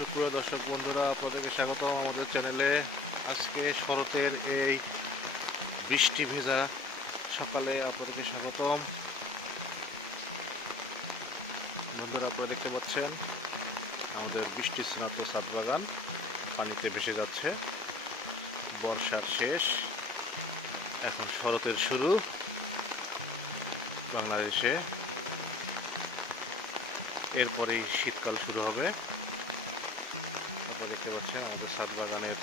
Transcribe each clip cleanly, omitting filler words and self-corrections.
সুপ্রিয় দর্শক বন্ধুরা, আপনাদেরকে স্বাগতম আমাদের চ্যানেলে। আজকে শরতের এই বৃষ্টি ভেজা সকালে আপনাদেরকে স্বাগতম। বন্ধুরা, আপনারা দেখতে পাচ্ছেন আমাদের বৃষ্টি স্নাত ছাদ বাগান পানিতে ভেসে যাচ্ছে। বর্ষার শেষ, এখন শরতের শুরু বাংলাদেশে। এরপরেই শীতকাল শুরু হবে। আপনারা দেখতে পাচ্ছেন আমাদের ছাদ বাগানের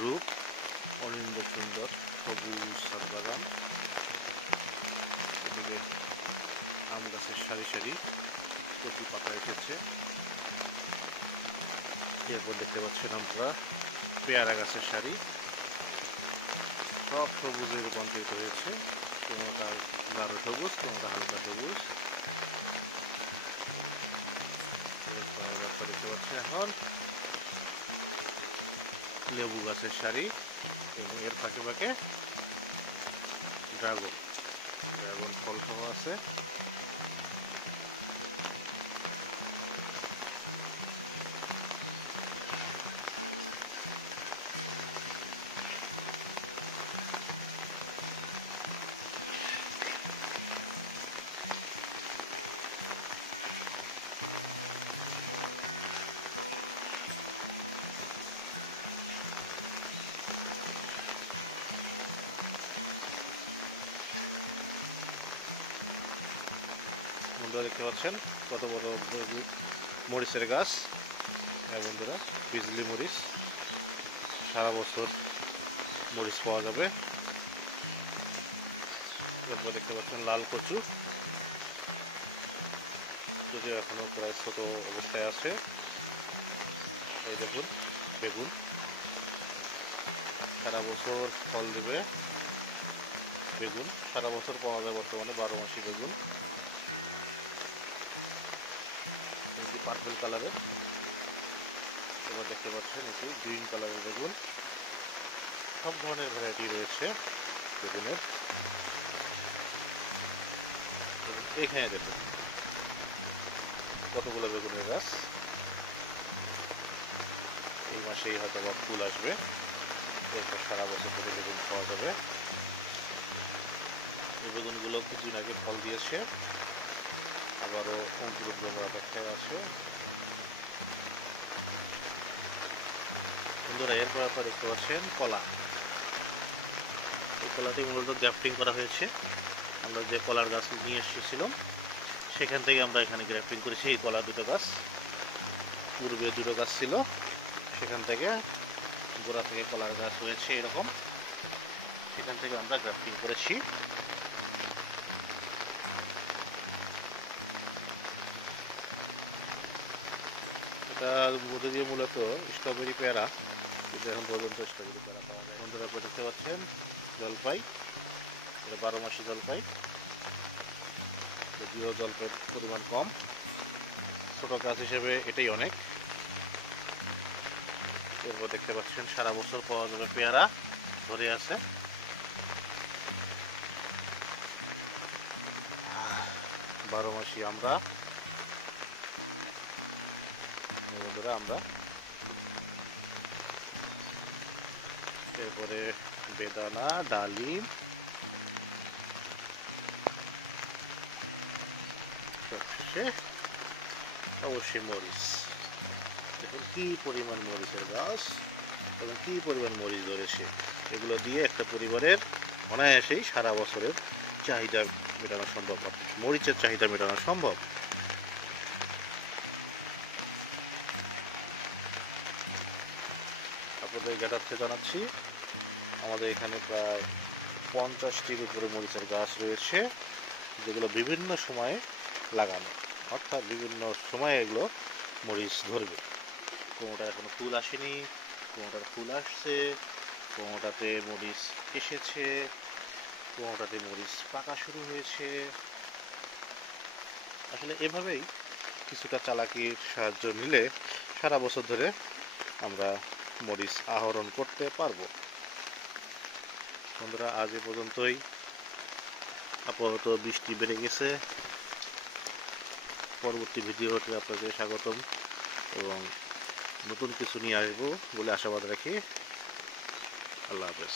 রূপ, অনিন্দ সুন্দর সবুজ ছাদ বাগান। এদিকে আম গাছের সারি সারি কচি পাতা এসেছে। এরপর দেখতে পাচ্ছেন আমরা পেয়ারা গাছের সারি, সব সবুজে রূপান্তরিত হয়েছে। কোনোটা গাঢ় সবুজ, কোনোটা হালকা সবুজ। এরপর আপনারা দেখতে পাচ্ছেন এখন লেবু গাছের সারি, এবং এর ফাঁকে ফাঁকে ড্রাগন ফল সহ আছে। বন্ধুরা দেখতে পাচ্ছেন কত বড় মরিচের গাছ। হ্যাঁ বন্ধুরা, বিজলি মরিচ, সারা বছর মরিচ পাওয়া যাবে। এরপর দেখতে পাচ্ছেন লাল কচু, যদিও এখনো প্রায় ছোট অবস্থায় আছে। এই দেখুন বেগুন, সারা বছর ফল দেবে বেগুন, সারা বছর পাওয়া যায় বর্তমানে 12 মাসি বেগুন। এটি পার্পল কালারের। এবার দেখতে পাচ্ছেন এটি গ্রিন কালারের বেগুন। সব ধরনের ভ্যারাইটি রয়েছে বেগুনের। এখানে দেখুন কতগুলো বেগুনের গাছ। এই মাসেই হয়তো বা ফুল আসবে, এরপর সারা বছর ধরে বেগুন খাওয়া যাবে। এই বেগুনগুলো কিছুদিন আগে ফল দিয়েছে, আবারও অঙ্কুরোদ্গমের অপেক্ষায় আছে। বন্ধুরা, এরপর আপনারা দেখতে পাচ্ছেন কলা। এই কলাটি মূলত গ্রাফটিং করা হয়েছে। আমরা যে কলার গাছ নিয়ে এসেছিলাম সেখান থেকে আমরা এখানে গ্রাফটিং করেছি। এই কলা দুটো গাছ, পূর্বে দুটো গাছ ছিল, সেখান থেকে গোড়া থেকে কলার গাছ হয়েছে এরকম, সেখান থেকে আমরা গ্রাফটিং করেছি। এটার মধ্যে দিয়ে মূলত স্ট্রবেরি পেয়ারা, কিন্তু এখন পর্যন্ত স্ট্রবেরি পেয়ারা পাওয়া যায়। বন্ধুরা, আপনারা দেখতে পাচ্ছেন জলপাই, এটা 12 মাসি জলপাই, যদিও জলপাইয়ের পরিমাণ কম। ছোট গাছ হিসেবে এটাই অনেক। এরপর দেখতে পাচ্ছেন সারা বছর পাওয়া যাবে পেয়ারা ধরে আছে। 12 মাসি আমরা, বন্ধুরা আমরা। এরপরে বেদানা, ডালিম, সবশেষে অবশ্যই মরিচ। দেখুন কি পরিমাণ মরিচের গাছ এবং কি পরিমাণ মরিচ ধরেছে। এগুলো দিয়ে একটা পরিবারের অনায়াসেই সারা বছরের চাহিদা মেটানো সম্ভব, মরিচের চাহিদা মেটানো সম্ভব। আপনাদের জ্ঞাতার্থে জানাচ্ছি, আমাদের এখানে প্রায় 50টির উপরে মরিচের গাছ রয়েছে, যেগুলো বিভিন্ন সময়ে লাগানো, অর্থাৎ বিভিন্ন সময়ে এগুলো মরিচ ধরবে। কোনোটা এখনো ফুল আসেনি, কোনোটার ফুল আসছে, কোনোটাতে মরিচ এসেছে, কোনোটাতে মরিচ পাকা শুরু হয়েছে। আসলে এভাবেই কিছুটা চালাকির সাহায্য নিলে সারা বছর ধরে আমরা মরিচ আহরণ করতে পারবো। বন্ধুরা, আজ এ পর্যন্তই। আপাতত বৃষ্টি বেড়ে গেছে। পরবর্তী ভিডিওতে আপনাদের স্বাগতম এবং নতুন কিছু নিয়ে আসবো বলে আশাবাদ রাখি। আল্লাহ হাফেজ।